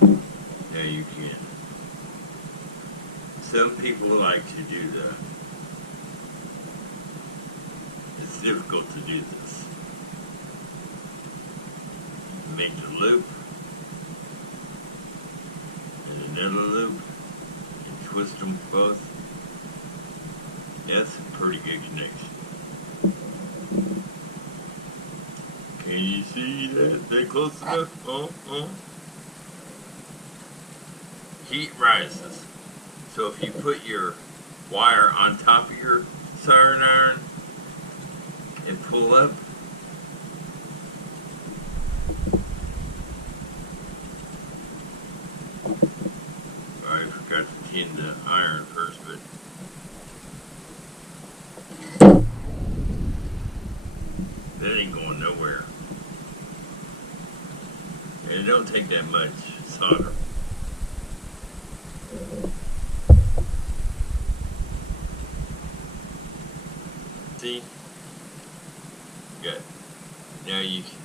Now you can. Some people like to do the. It's difficult to do this. Make the loop and another loop and twist them both. That's a pretty good connection. Can you see that? That close enough? Heat rises. So if you put your wire on top of your soldering iron and pull up, I forgot to tin the iron first, but that ain't going nowhere. And it don't take that much solder. See? Good. Now you can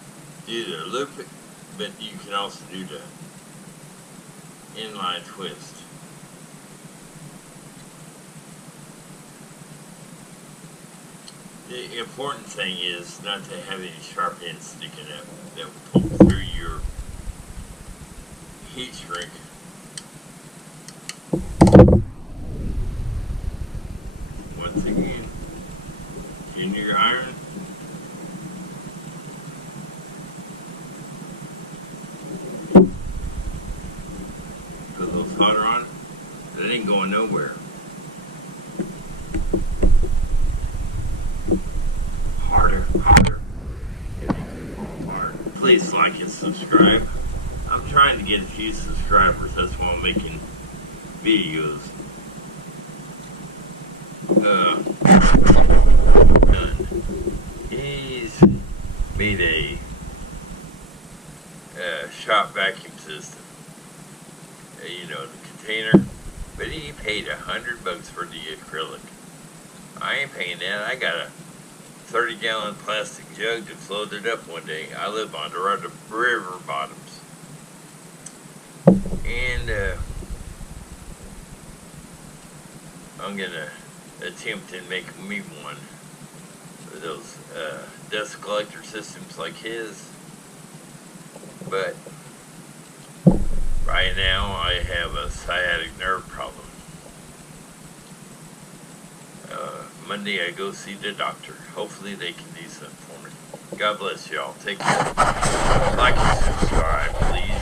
do the loop, but you can also do the inline twist. The important thing is not to have any sharp ends sticking up that will poke through your heat shrink. Once again, in your iron. Put a little solder on. That ain't going nowhere. Harder, harder. Please like and subscribe. I'm trying to get a few subscribers. That's why I'm making videos. Done. He's made a shop vacuum system. You know, the container. But he paid $100 for the acrylic. I ain't paying that. I got a 30-gallon plastic jug that floated up one day. I live on the river bottoms. And I'm gonna attempt to make me one of those dust collector systems like his. But right now I have a sciatic nerve problem. Monday I go see the doctor. Hopefully they can do something for me. God bless y'all. Take care. Like and subscribe, please.